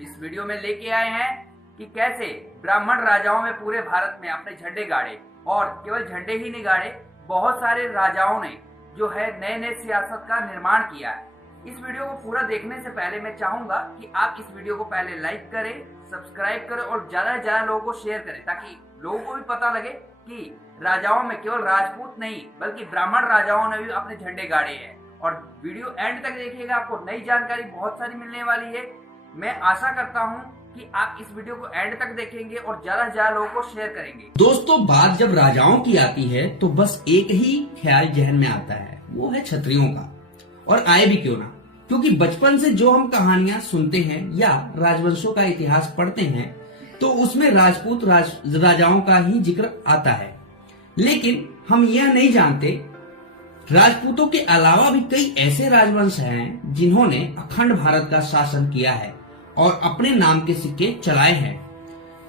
इस वीडियो में लेके आए हैं कि कैसे ब्राह्मण राजाओं में पूरे भारत में अपने झंडे गाड़े, और केवल झंडे ही नहीं गाड़े, बहुत सारे राजाओं ने जो है नए नए सियासत का निर्माण किया है। इस वीडियो को पूरा देखने से पहले मैं चाहूंगा कि आप इस वीडियो को पहले लाइक करें, सब्सक्राइब करें और ज्यादा से ज्यादा लोगों को शेयर करें, ताकि लोगों को भी पता लगे कि राजाओं में केवल राजपूत नहीं बल्कि ब्राह्मण राजाओं ने भी अपने झंडे गाड़े हैं। और वीडियो एंड तक देखिएगा, आपको नई जानकारी बहुत सारी मिलने वाली है। मैं आशा करता हूं कि आप इस वीडियो को एंड तक देखेंगे और ज्यादा से ज्यादा लोगों को शेयर करेंगे। दोस्तों, बात जब राजाओं की आती है तो बस एक ही ख्याल जहन में आता है, वो है क्षत्रियों का। और आए भी क्यों ना, क्योंकि बचपन से जो हम कहानियां सुनते हैं या राजवंशों का इतिहास पढ़ते हैं तो उसमें राजपूत राजाओं का ही जिक्र आता है। लेकिन हम यह नहीं जानते राजपूतों के अलावा भी कई ऐसे राजवंश हैं जिन्होंने अखंड भारत का शासन किया है और अपने नाम के सिक्के चलाए हैं।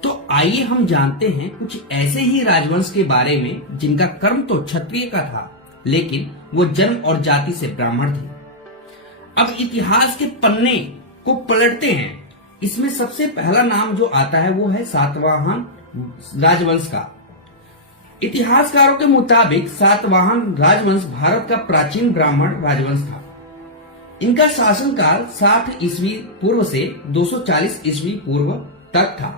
तो आइए हम जानते हैं कुछ ऐसे ही राजवंश के बारे में जिनका कर्म तो क्षत्रिय का था, लेकिन वो जन्म और जाति से ब्राह्मण थे। अब इतिहास के पन्ने को पलटते हैं। इसमें सबसे पहला नाम जो आता है वो है सातवाहन राजवंश का। इतिहासकारों के मुताबिक सातवाहन राजवंश भारत का प्राचीन ब्राह्मण राजवंश था। इनका शासनकाल 60 ईस्वी पूर्व से 240 ईस्वी पूर्व तक था।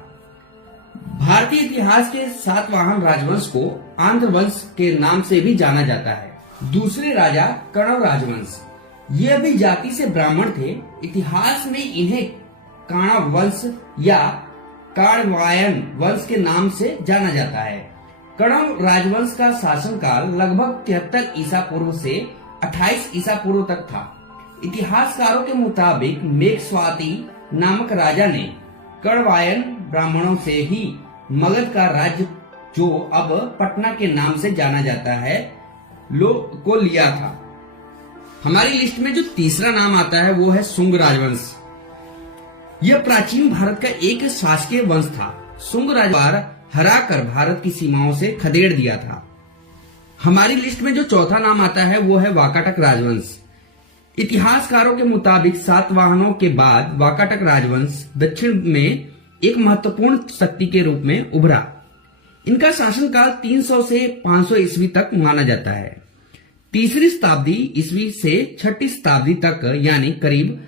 भारतीय इतिहास के सातवाहन राजवंश को आंध्र वंश के नाम से भी जाना जाता है। दूसरे राजा कण्व राजवंश, ये भी जाति से ब्राह्मण थे। इतिहास में इन्हें काणव वंश या काणवायन वंश के नाम से जाना जाता है। कण्व राजवंश का शासनकाल लगभग 73 ईसा पूर्व से 28 ईसा पूर्व तक था। इतिहासकारों के मुताबिक मेघस्वाति नामक राजा ने कण्वायन ब्राह्मणों से ही मगध का राज्य, जो अब पटना के नाम से जाना जाता है, को लिया था। हमारी लिस्ट में जो तीसरा नाम आता है वो है शुंग राजवंश। यह प्राचीन भारत का एक शासकीय वंश था। शुंग राजवार हराकर भारत की सीमाओं से खदेड़ दिया था। हमारी लिस्ट में जो चौथा नाम आता है वो है वाकाटक राजवंश। इतिहासकारों के मुताबिक सातवाहनों के बाद वाकाटक राजवंश दक्षिण में एक महत्वपूर्ण शक्ति के रूप में उभरा। इनका शासनकाल 300 से 500 ईस्वी तक माना जाता है। तीसरी शताब्दी ईस्वी से छठी शताब्दी तक, यानी करीब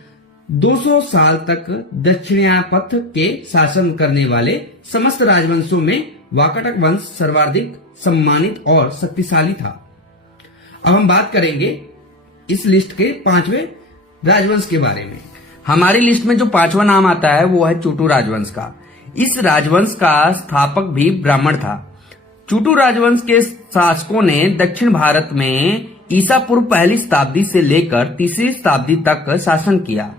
200 साल तक दक्षिणापथ के शासन करने वाले समस्त राजवंशों में वाकाटक वंश सर्वाधिक सम्मानित और शक्तिशाली था। अब हम बात करेंगे इस लिस्ट के 5वें राजवंश के बारे में। हमारी लिस्ट में जो 5वां नाम आता है वो है चूटू राजवंश का। इस राजवंश का स्थापक भी ब्राह्मण था। चूटू राजवंश के शासकों ने दक्षिण भारत में ईसा पूर्व 1ली शताब्दी से लेकर 3री शताब्दी तक शासन किया।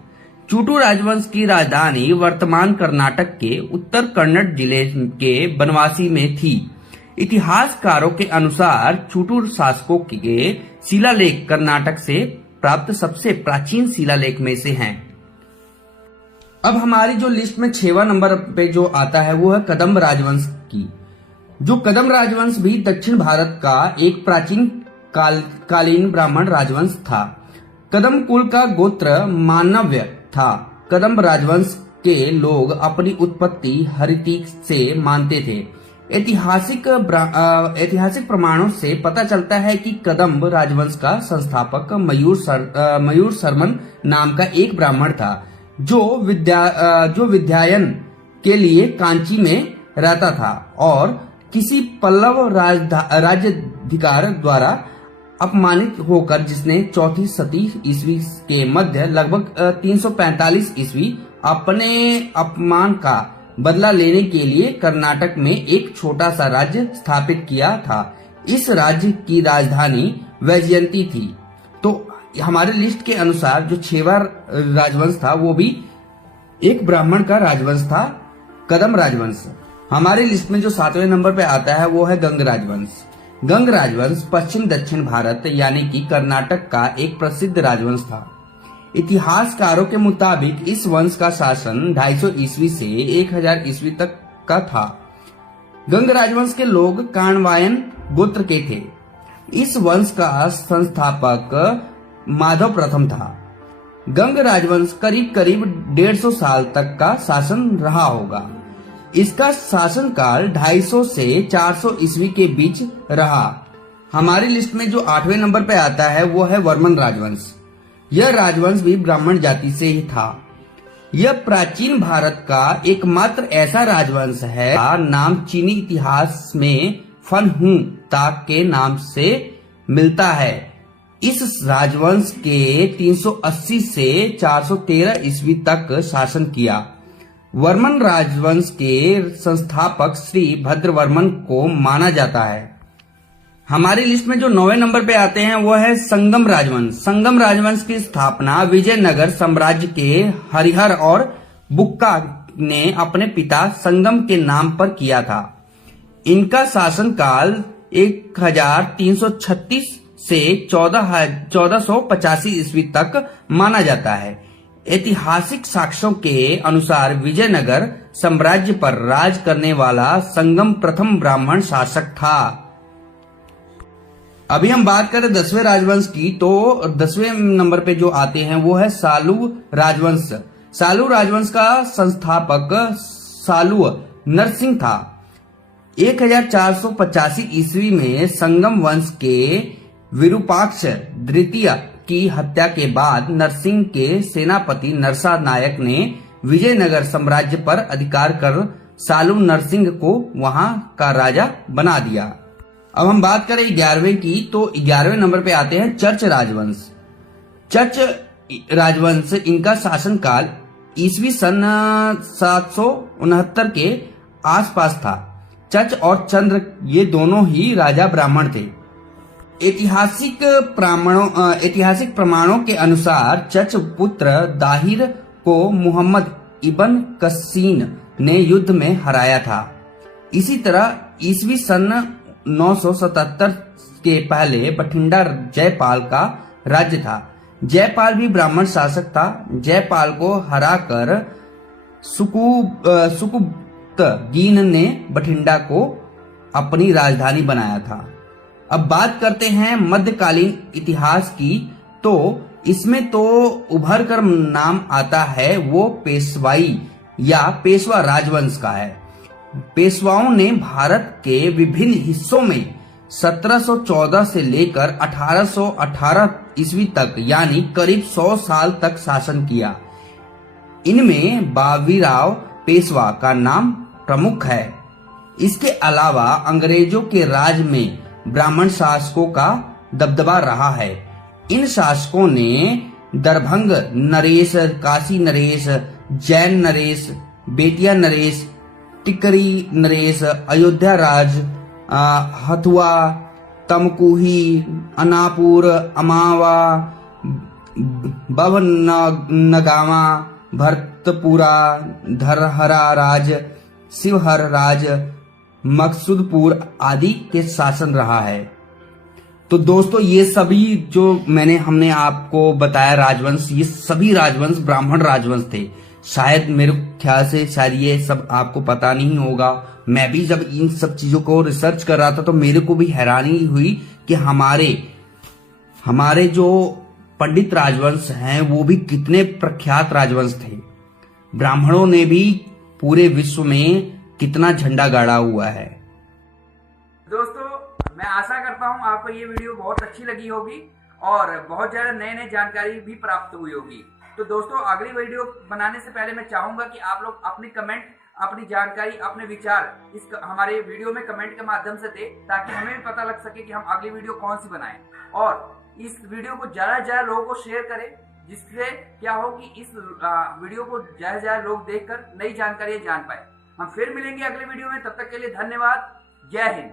चूटू राजवंश की राजधानी वर्तमान कर्नाटक के उत्तर कन्नड़ जिले के बनवासी में थी। इतिहासकारों के अनुसार चूटू शासकों के शिलालेख कर्नाटक से प्राप्त सबसे प्राचीन शिलालेख में से हैं। अब हमारी जो लिस्ट में 6वां नंबर पे जो आता है वो है कदम्ब राजवंश की। जो कदम्ब राजवंश भी दक्षिण भारत का एक प्राचीन कालीन ब्राह्मण राजवंश था। कदम्ब कुल का गोत्र मानव्य था। कदम्ब राजवंश के लोग अपनी उत्पत्ति हरिति से मानते थे। ऐतिहासिक प्रमाणों से पता चलता है कि कदम्ब राजवंश का संस्थापक मयूर शर्मन नाम का एक ब्राह्मण था, जो विद्यायन के लिए कांची में रहता था और किसी पल्लव राज्याधिकार द्वारा अपमानित होकर जिसने 4वीं शती ईस्वी के मध्य लगभग 345 ईस्वी अपने अपमान का बदला लेने के लिए कर्नाटक में एक छोटा सा राज्य स्थापित किया था। इस राज्य की राजधानी वैजयंती थी। तो हमारे लिस्ट के अनुसार जो 6वां राजवंश था वो भी एक ब्राह्मण का राजवंश था, कदम्ब राजवंश। हमारी लिस्ट में जो 7वें नंबर पे आता है वो है गंग राजवंश। गंग राजवंश पश्चिम दक्षिण भारत यानी कि कर्नाटक का एक प्रसिद्ध राजवंश था। इतिहासकारों के मुताबिक इस वंश का शासन 250 ईस्वी से 1000 ईस्वी तक का था। गंग राजवंश के लोग काणवायन गोत्र के थे। इस वंश का संस्थापक माधव प्रथम था। गंग राजवंश करीब करीब 150 साल तक का शासन रहा होगा। इसका शासनकाल 250 से 400 ईस्वी के बीच रहा। हमारी लिस्ट में जो 8वें नंबर पे आता है वो है वर्मन राजवंश। यह राजवंश भी ब्राह्मण जाति से ही था। यह प्राचीन भारत का एकमात्र ऐसा राजवंश है नाम चीनी इतिहास में फनहू ताक के नाम से मिलता है। इस राजवंश के 380 से 413 ईस्वी तक शासन किया। वर्मन राजवंश के संस्थापक श्री भद्रवर्मन को माना जाता है। हमारी लिस्ट में जो 9वें नंबर पे आते हैं वो है संगम राजवंश। संगम राजवंश की स्थापना विजयनगर साम्राज्य के हरिहर और बुक्का ने अपने पिता संगम के नाम पर किया था। इनका शासनकाल 1336 से 1485 ईस्वी तक माना जाता है। ऐतिहासिक साक्ष्यों के अनुसार विजयनगर साम्राज्य पर राज करने वाला संगम प्रथम ब्राह्मण शासक था। अभी हम बात करें 10वें राजवंश की, तो 10वें नंबर पे जो आते हैं वो है सालू राजवंश। सालू राजवंश का संस्थापक सालू नरसिंह था। 1485 ईस्वी में संगम वंश के विरूपाक्ष द्वितीय की हत्या के बाद नरसिंह के सेनापति नरसा नायक ने विजयनगर साम्राज्य पर अधिकार कर सालू नरसिंह को वहां का राजा बना दिया। अब हम बात करें 11वें की, तो 11वें नंबर पे आते हैं चर्च राजवंश। चर्च राजवंश इनका शासनकाल ईस्वी सन 769 के आसपास था। चर्च और चंद्र ये दोनों ही राजा ब्राह्मण थे। ऐतिहासिक प्रमाणों के अनुसार चर्च पुत्र दाहिर को मुहम्मद इब्न कसीन ने युद्ध में हराया था। इसी तरह ईस्वी सन 977 के पहले बठिंडा जयपाल का राज्य था। जयपाल भी ब्राह्मण शासक था। जयपाल को हराकर सुकुब्तगीन ने बठिंडा को अपनी राजधानी बनाया था। अब बात करते हैं मध्यकालीन इतिहास की, तो इसमें तो उभर कर नाम आता है वो पेशवाई या पेशवा राजवंश का है। पेशवाओं ने भारत के विभिन्न हिस्सों में 1714 से लेकर 1818 ईस्वी तक यानी करीब 100 साल तक शासन किया। इनमें बावीराव पेशवा का नाम प्रमुख है। इसके अलावा अंग्रेजों के राज में ब्राह्मण शासकों का दबदबा रहा है। इन शासकों ने दरभंग नरेश, काशी नरेश, जैन नरेश, बेतिया नरेश, टिकरी नरेश, अयोध्या राज, हथुआ, तमकुही, अनापुर, अमावा, बभनगावा, भरतपुरा, धरहरा राज, शिवहर राज, मकसूदपुर आदि के शासन रहा है। तो दोस्तों ये सभी जो हमने आपको बताया राजवंश, ये सभी राजवंश ब्राह्मण राजवंश थे। शायद मेरे ख्याल से शायद ये सब आपको पता नहीं होगा। मैं भी जब इन सब चीजों को रिसर्च कर रहा था तो मेरे को भी हैरानी हुई कि हमारे जो पंडित राजवंश हैं वो भी कितने प्रख्यात राजवंश थे। ब्राह्मणों ने भी पूरे विश्व में कितना झंडा गाड़ा हुआ है। दोस्तों मैं आशा करता हूं आपको ये वीडियो बहुत अच्छी लगी होगी और बहुत ज्यादा नए जानकारी भी प्राप्त हुई होगी। तो दोस्तों अगली वीडियो बनाने से पहले मैं चाहूंगा कि आप लोग अपनी कमेंट, अपनी जानकारी, अपने विचार इस हमारे वीडियो में कमेंट के माध्यम से दें, ताकि हमें भी पता लग सके कि हम अगली वीडियो कौन सी बनाएं। और इस वीडियो को ज्यादा से ज्यादा लोगों को शेयर करें, जिससे क्या हो कि इस वीडियो को ज्यादा से ज्यादा लोग देखकर नई जानकारी जान पाए। हम फिर मिलेंगे अगले वीडियो में, तब तक के लिए धन्यवाद। जय हिंद।